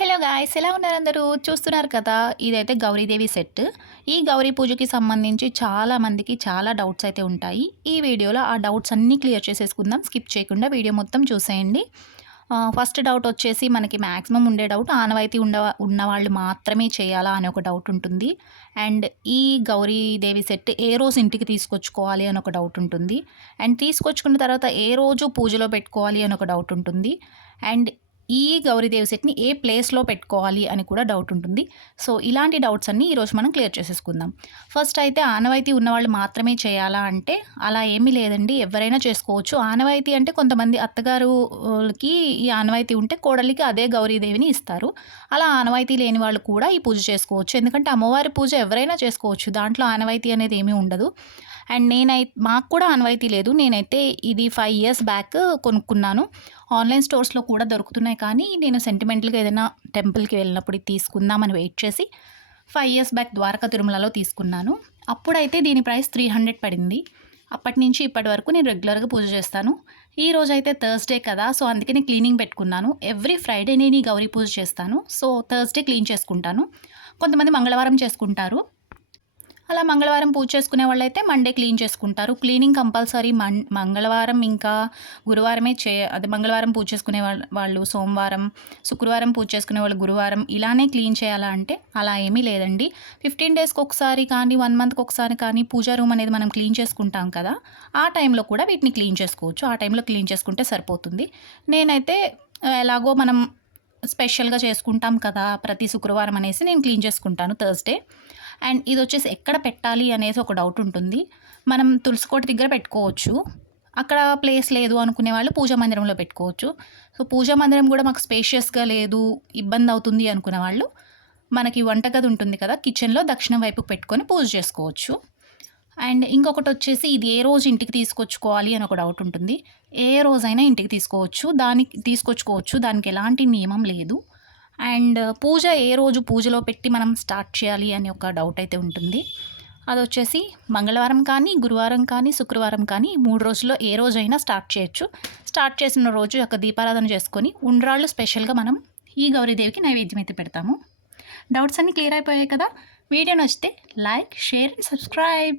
Hello guys, ఎలా ఉన్నారు అందరూ? చూస్తున్నారు కదా, ఇదైతే గౌరీదేవి సెట్. ఈ గౌరీ పూజకి సంబంధించి చాలా మందికి చాలా డౌట్స్ అయితే ఉంటాయి. ఈ వీడియోలో ఆ డౌట్స్ అన్నీ క్లియర్ చేసేసుకుందాం. స్కిప్ చేయకుండా వీడియో మొత్తం చూసేయండి. ఫస్ట్ డౌట్ వచ్చేసి మనకి మ్యాక్సిమం ఉండే డౌట్ ఆనవాయితీ ఉన్నవాళ్ళు మాత్రమే చేయాలా అని ఒక డౌట్ ఉంటుంది. అండ్ ఈ గౌరీదేవి సెట్ ఏ రోజు ఇంటికి తీసుకొచ్చుకోవాలి అని ఒక డౌట్ ఉంటుంది. అండ్ తీసుకొచ్చుకున్న తర్వాత ఏ రోజు పూజలో పెట్టుకోవాలి అని ఒక డౌట్ ఉంటుంది. అండ్ ఈ గౌరీదేవి సెట్‌ని ఏ ప్లేస్‌లో పెట్టుకోవాలి అని కూడా డౌట్ ఉంటుంది. సో, ఇలాంటి డౌట్స్ అన్నీ ఈరోజు మనం క్లియర్ చేసేసుకుందాం. ఫస్ట్ అయితే ఆనవాయితీ ఉన్నవాళ్ళు మాత్రమే చేయాలా అంటే అలా ఏమీ లేదండి. ఎవరైనా చేసుకోవచ్చు. ఆనవాయితీ అంటే కొంతమంది అత్తగారు కి ఈ ఆనవాయితీ ఉంటే కోడలికి అదే గౌరీదేవిని ఇస్తారు. అలా ఆనవాయితీ లేని వాళ్ళు కూడా ఈ పూజ చేసుకోవచ్చు. ఎందుకంటే అమ్మవారి పూజ ఎవరైనా చేసుకోవచ్చు. దాంట్లో ఆనవాయితీ అనేది ఏమీ ఉండదు. అండ్ మాకు కూడా ఆనవాయితీ లేదు. నేనైతే ఇది 5 ఇయర్స్ బ్యాక్ కొనుక్కున్నాను. ఆన్‌లైన్ స్టోర్స్‌లో కూడా దొరుకుతున్నాయి, కానీ నేను సెంటిమెంటల్‌గా ఏదైనా టెంపుల్‌కి వెళ్ళినప్పుడు ఇది తీసుకుందామని వెయిట్ చేసి 5 ఇయర్స్ బ్యాక్ ద్వారకా తిరుమలలో తీసుకున్నాను. అప్పుడైతే దీని ప్రైస్ 300 పడింది. అప్పటి నుంచి ఇప్పటి వరకు నేను రెగ్యులర్‌గా పూజ చేస్తాను. ఈ రోజైతే థర్స్‌డే కదా! సో, అందుకని క్లీనింగ్ పెట్టుకున్నాను. ఎవ్రీ ఫ్రైడే నేను ఈ గౌరీ పూజ చేస్తాను. సో, థర్స్‌డే క్లీన్ చేసుకుంటాను. కొంతమంది మంగళవారం చేసుకుంటారు. అలా మంగళవారం పూజ చేసుకునే వాళ్ళైతే మండే క్లీన్ చేసుకుంటారు. క్లీనింగ్ కంపల్సరీ మంగళవారం ఇంకా గురువారమే అదే మంగళవారం పూజ చేసుకునే వాళ్ళు సోమవారం, శుక్రవారం పూజ చేసుకునే వాళ్ళు గురువారం ఇలానే క్లీన్ చేయాలా అంటే అలా ఏమీ లేదండి. 15 డేస్‌కి ఒకసారి కానీ 1 మంత్‌కి ఒకసారి కానీ పూజా రూమ్ అనేది మనం క్లీన్ చేసుకుంటాం కదా! ఆ టైంలో కూడా వీటిని క్లీన్ చేసుకోవచ్చు. ఆ టైంలో క్లీన్ చేసుకుంటే సరిపోతుంది. నేనైతే ఎలాగో మనం స్పెషల్‌గా చేసుకుంటాం కదా ప్రతి శుక్రవారం అనేసి నేను క్లీన్ చేసుకుంటాను థర్స్‌డే. అండ్ ఇదొచ్చేసి ఎక్కడ పెట్టాలి అనేసి ఒక డౌట్ ఉంటుంది. మనం తులసి కోట దగ్గర పెట్టుకోవచ్చు. అక్కడ ప్లేస్ లేదు అనుకునే వాళ్ళు పూజా మందిరంలో పెట్టుకోవచ్చు. సో, పూజా మందిరం కూడా మాకు స్పేషియస్‌గా లేదు, ఇబ్బంది అవుతుంది అనుకునే వాళ్ళు మనకి వంటగది ఉంటుంది కదా, కిచెన్‌లో దక్షిణం వైపుకి పెట్టుకొని పూజ చేసుకోవచ్చు. అండ్ ఇంకొకటొచ్చేసి ఇది ఏ రోజు ఇంటికి తీసుకొచ్చుకోవాలి అని ఒక డౌట్ ఉంటుంది. ఏ రోజైనా ఇంటికి తీసుకొచ్చుకోవచ్చు. దానికి ఎలాంటి నియమం లేదు. అండ్ పూజ ఏ రోజు పూజలో పెట్టి మనం స్టార్ట్ చేయాలి అని ఒక డౌట్ అయితే ఉంటుంది. అదొచ్చేసి మంగళవారం కానీ, గురువారం కానీ, శుక్రవారం కానీ ఈ 3 రోజుల్లో ఏ రోజైనా స్టార్ట్ చేయొచ్చు. స్టార్ట్ చేసిన రోజు యొక్క దీపారాధన చేసుకొని ఉండ్రాళ్ళు స్పెషల్‌గా మనం ఈ గౌరీదేవికి నైవేద్యం అయితే పెడతాము. డౌట్స్ అన్నీ క్లియర్ అయిపోయాయి కదా! వీడియో నచ్చితే లైక్, షేర్ అండ్ సబ్స్క్రైబ్.